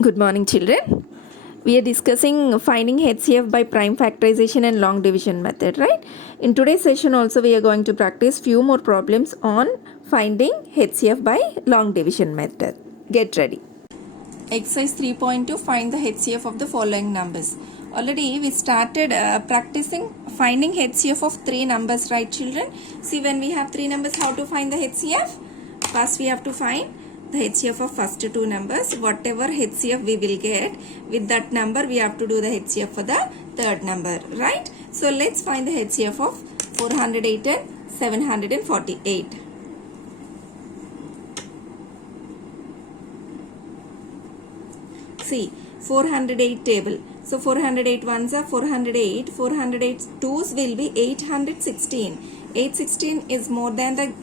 Good morning, children. We are discussing finding HCF by prime factorization and long division method, right? In today's session also we are going to practice few more problems on finding HCF by long division method. Get ready. Exercise 3.2, find the HCF of the following numbers. Already we started practicing finding HCF of three numbers, right, children? See, when we have three numbers, how to find the HCF? First we have to find the HCF of first two numbers. Whatever HCF we will get with that number, we have to do the HCF for the third number, right? So let's find the HCF of 408 and 748. See, 408 table. So 408 ones are 408, 408 twos will be 816. 816 is more than the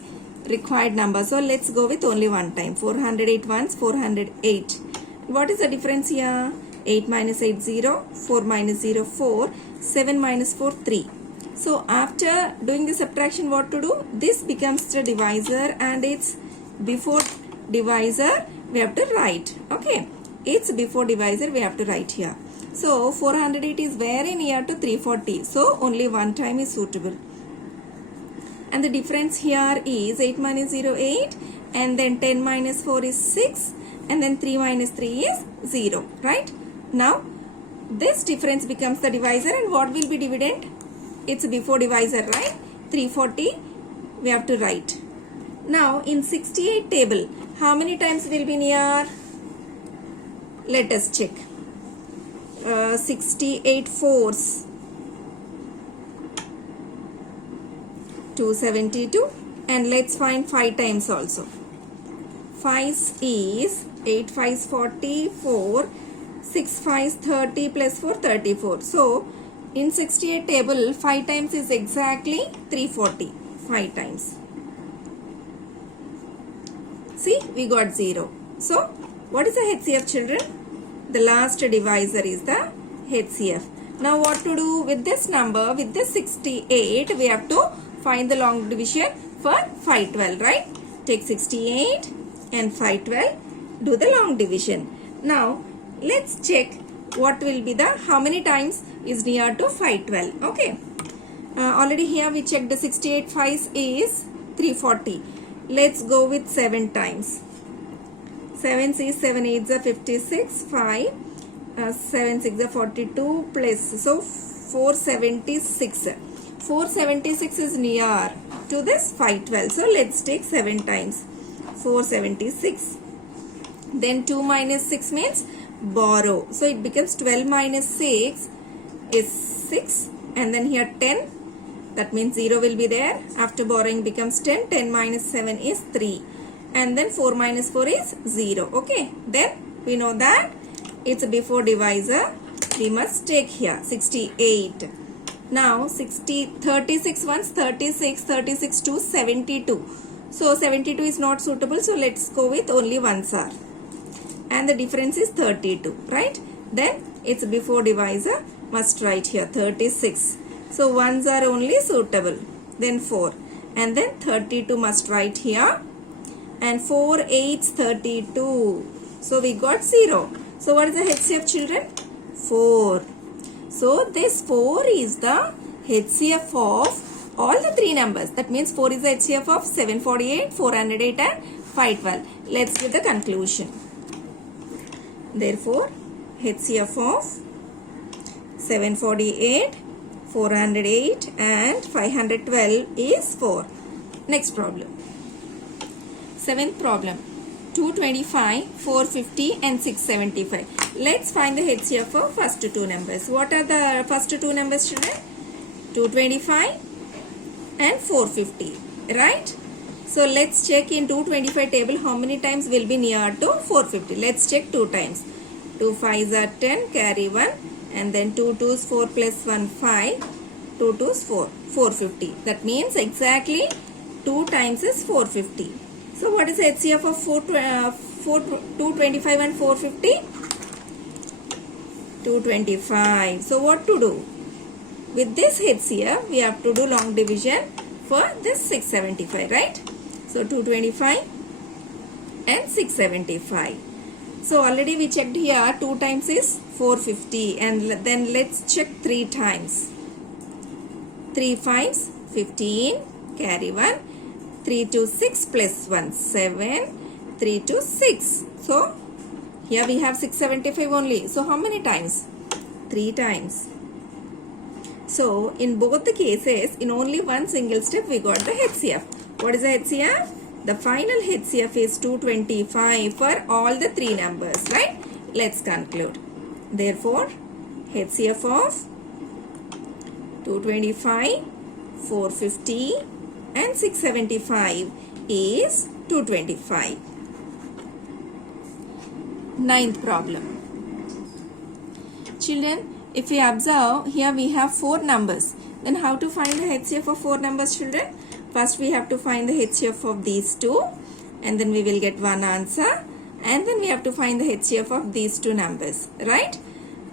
required number. So let's go with only one time. 408 ones, 408. What is the difference here? 8 minus 8, 0. 4 minus 0, 4. 7 minus 4, 3. So after doing the subtraction, what to do? This becomes the divisor and it's before divisor we have to write. Okay. It's before divisor we have to write here. So 408 is very near to 340. So only one time is suitable. And the difference here is 8 minus 0, 8. And then 10 minus 4 is 6. And then 3 minus 3 is 0. Right? Now this difference becomes the divisor. And what will be dividend? It's before divisor, right? 340 we have to write. Now in 68 table, how many times will be near? Let us check. 68 fours. 272. And let's find 5 times also. 5 is 8 5 44. 6 5 30 plus 4 34. So in 68 table 5 times is exactly 340. 5 times. See, we got 0. So what is the HCF, children? The last divisor is the HCF. Now what to do with this number? With this 68, we have to find the long division for 512, right? Take 68 and 512. Do the long division. Now let's check what will be the, how many times is near to 512. Okay. Already here we checked the 68 5 is 340. Let's go with 7 times. 7 is 7 8 is 56, 5, 7 6 is 42 plus, so 476. 476 is near to this 512. So let's take 7 times. 476. Then 2 minus 6 means borrow. So it becomes 12 minus 6 is 6. And then here 10. That means 0 will be there. After borrowing becomes 10. 10 minus 7 is 3. And then 4 minus 4 is 0. Okay. Then we know that it's before divisor. We must take here 68. Now 36 ones, 36, 36 to 72. So 72 is not suitable. So let's go with only ones are. And the difference is 32. Right. Then it's before divisor. Must write here 36. So ones are only suitable. Then 4. And then 32 must write here. And 4 8's 32. So we got 0. So what is the HCF, children? 4. So this 4 is the HCF of all the three numbers. That means 4 is the HCF of 748, 408 and 512. Let's give the conclusion. Therefore, HCF of 748, 408 and 512 is 4. Next problem. 7th problem. 225, 450 and 675. Let's find the HCF of first two numbers. What are the first two numbers, children? 225 and 450. Right? So let's check in 225 table how many times will be near to 450. Let's check 2 times. 2 5s are 10, carry 1. And then 2 2s 4 plus 1 5. 2 2s 4. 450. That means exactly 2 times is 450. So what is HCF of 225 and 450? 225. So what to do? With this HCF, we have to do long division for this 675, right? So 225 and 675. So already we checked here 2 times is 450 and then let's check 3 times. 3 5s 15, carry 1. 3 to 6 plus 1 7, 3 to 6. So here we have 675 only. So how many times? 3 times. So in both the cases, in only one single step we got the HCF. What is the HCF? The final HCF is 225 for all the 3 numbers, right? Let's conclude. Therefore, HCF of 225, 450 and 675 is 225. Ninth problem. Children, if we observe, here we have 4 numbers. Then how to find the HCF of 4 numbers, children? First we have to find the HCF of these 2 and then we will get one answer, and then we have to find the HCF of these 2 numbers, right?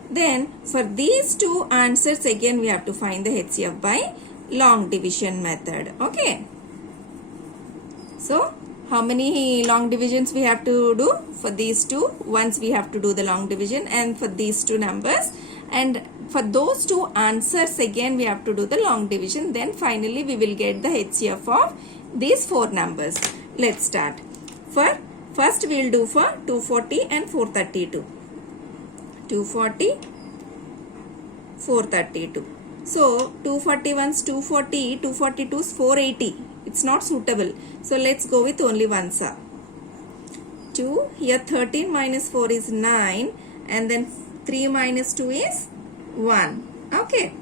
Then for these 2 answers again we have to find the HCF by long division method. Okay. So how many long divisions we have to do for these 2? Once we have to do the long division, and for these 2 numbers, and for those 2 answers again we have to do the long division. Then finally we will get the HCF of these 4 numbers. Let's start. First we will do for 240 and 432. 240, 432. So 241 is 240, 242 is 480. It's not suitable. So let's go with only one sir. 2, here 13 minus 4 is 9, and then 3 minus 2 is 1. Okay.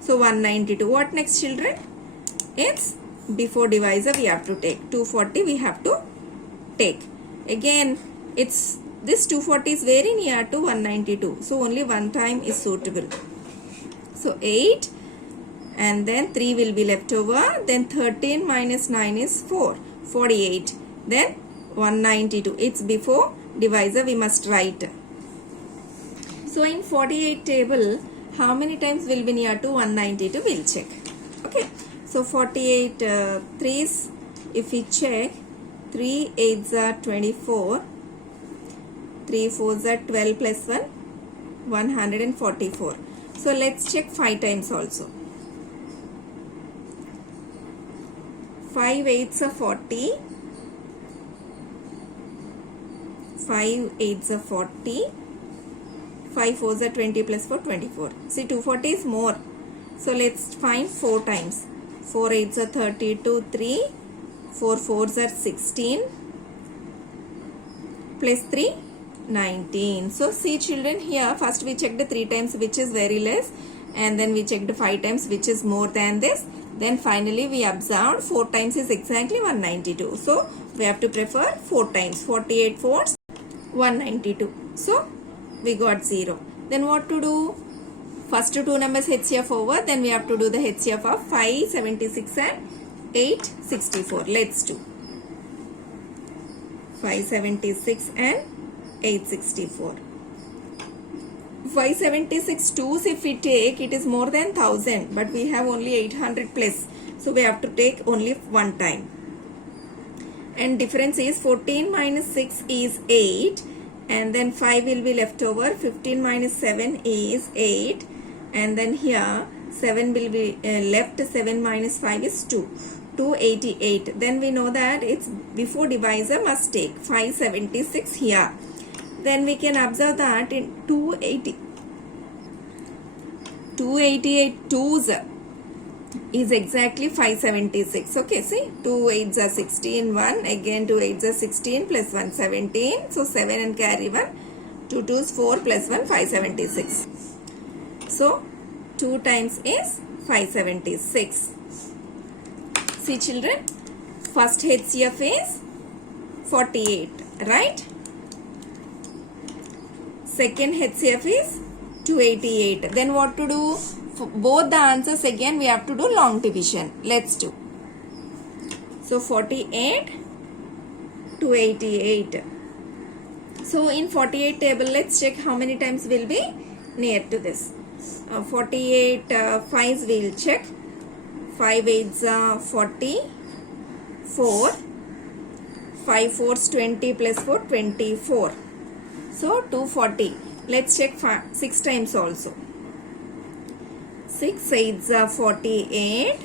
So 192. What next, children? It's before divisor we have to take. 240 we have to take. Again, it's this 240 is very near to 192. So only one time is suitable. So 8 and then 3 will be left over. Then 13 minus 9 is 4. 48. Then 192. It's before divisor we must write. So in 48 table, how many times will be near to 192? We'll check. Okay. So 48 3's, if we check, 3 8's are 24, 3 4's are 12 plus 1, 144. So let's check 5 times also. 5 8's are 40, 5 8's are 40, 5 4's are 20 plus 4, 24. See, 240 is more. So let's find 4 times. 4 8's are 32, 3, 4 4's are 16, plus 3, 19. So see, children, here first we checked 3 times which is very less, and then we checked 5 times which is more than this. Then finally we observed 4 times is exactly 192. So we have to prefer 4 times. 48 4's 192. So we got 0. Then what to do? First 2 numbers HCF over, then we have to do the HCF of 576 and 864. Let's do 576 and 864. 576 2's if we take, it is more than 1000, but we have only 800 plus. So we have to take only one time. And difference is 14 minus 6 is 8. And then 5 will be left over. 15 minus 7 is 8. And then here 7 will be left. 7 minus 5 is 2. 288. Then we know that it's before divisor must take 576 here. Then we can observe that in 288 2's is exactly 576. Okay, see, 2 8's are 16, 1, again 2 8's are 16 plus 1 17. So 7 and carry 1, 2 2's 4 plus 1 576. So 2 times is 576. See, children, first HCF is 48, right? Second HCF is 288. Then what to do? For both the answers again we have to do long division. Let's do. So 48, 288. So in 48 table, let's check how many times will be near to this. 48 5's we will check. 5 8's 40, 4, 5 4's 20 plus 4, 24. So 240. Let's check 6 times also. 6 8s are 48.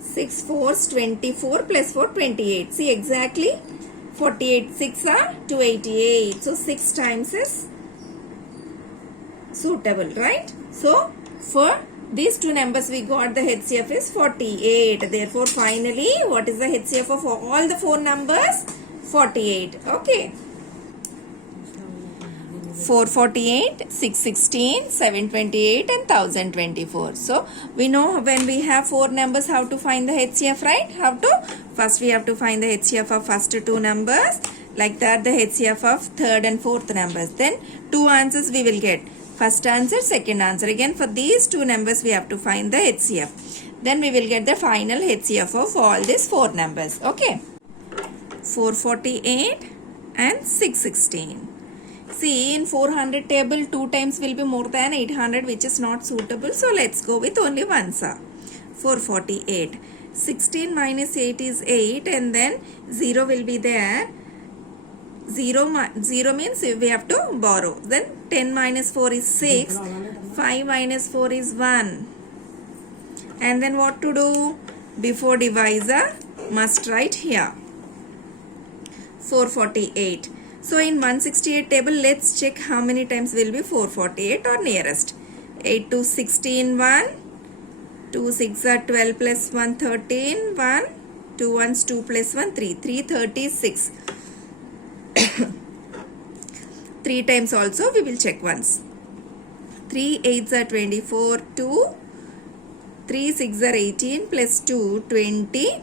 6 4s 24 plus 4 28. See exactly 48. 6 are 288. So 6 times is suitable, right? So for these two numbers we got the HCF is 48. Therefore finally what is the HCF of all the four numbers? 48. Okay. 448, 616, 728 and 1024. So we know when we have four numbers how to find the HCF, right? How to? First we have to find the HCF of first two numbers. Like that the HCF of third and fourth numbers. Then two answers we will get. First answer, second answer. Again for these two numbers we have to find the HCF. Then we will get the final HCF of all these four numbers. Okay. 448 and 616. See, in 400 table 2 times will be more than 800, which is not suitable. So let's go with only one, sir. 448. 16 minus 8 is 8 and then 0 will be there. 0 means we have to borrow. Then 10 minus 4 is 6. 5 minus 4 is 1. And then what to do? Before divisor must write here. 448. So in 168 table, let's check how many times will be 448 or nearest. 8 to 16, 1. 2 6 are 12 plus 1, 13, 1. 2 ones, 2 plus 1, 3. 336. 3 times also we will check once. 3 8s are 24, 2. 3 6 are 18 plus 2, 20.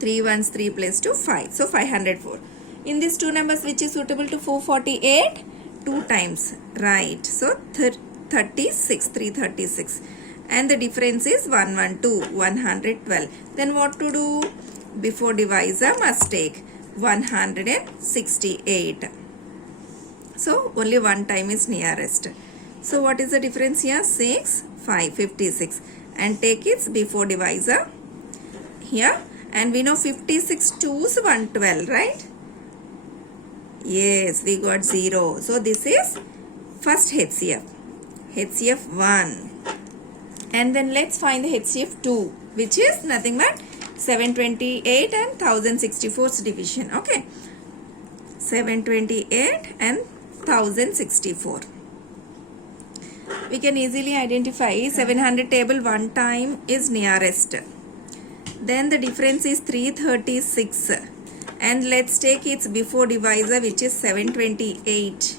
3 ones, 3 plus 2, 5. So 504. In these two numbers, which is suitable to 448? 2 times. Right. So 36, 336. And the difference is 112, 112. Then what to do? Before divisor must take 168. So only one time is nearest. So what is the difference here? 6, 5, 56. And take its before divisor here. And we know 56 2's 112, right? Yes, we got 0. So this is first HCF. HCF 1. And then let's find the HCF 2, which is nothing but 728 and 1064's division. Okay. 728 and 1064. We can easily identify 700 table one time is nearest. Then the difference is 336. And let's take its before divisor, which is 728.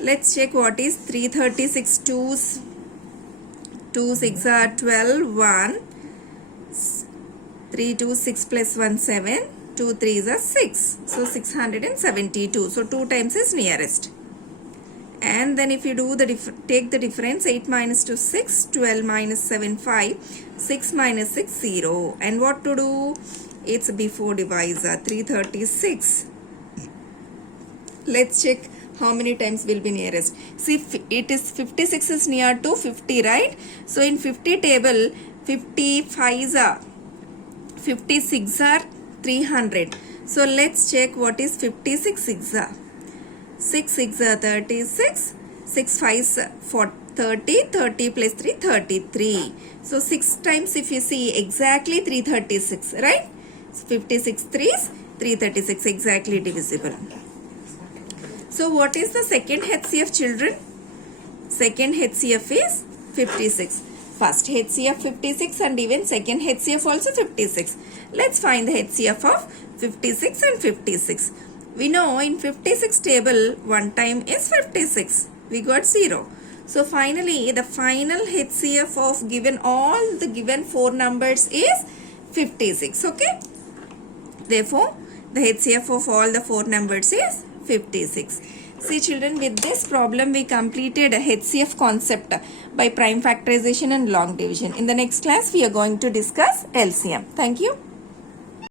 Let's check what is 336 2's. 2 6 are 12, 1. 3 2 6 plus 1 7. 2 3s are 6. So 672. So 2 times is nearest. And then if you do the take the difference, 8 minus 2 6, 12 minus 7 5, 6 minus 6 0. And what to do? It's before divisor 336. Let's check how many times will be nearest. See, it is 56 is near to 50, right? So in 50 table, 55s are 56 are 300. So let's check what is 56 6 are. 6 6 are 36. 6 5s 30. 30 plus 3 33. So 6 times if you see exactly 336, right? 56 3s 336 exactly divisible. So what is the second HCF, children? Second HCF is 56. First HCF 56 and even second HCF also 56. Let's find the HCF of 56 and 56. We know in 56 table one time is 56. We got 0. So finally the final HCF of given all the given four numbers is 56. Okay. Therefore the HCF of all the four numbers is 56. See children, with this problem we completed a HCF concept by prime factorization and long division. In the next class we are going to discuss LCM. Thank you.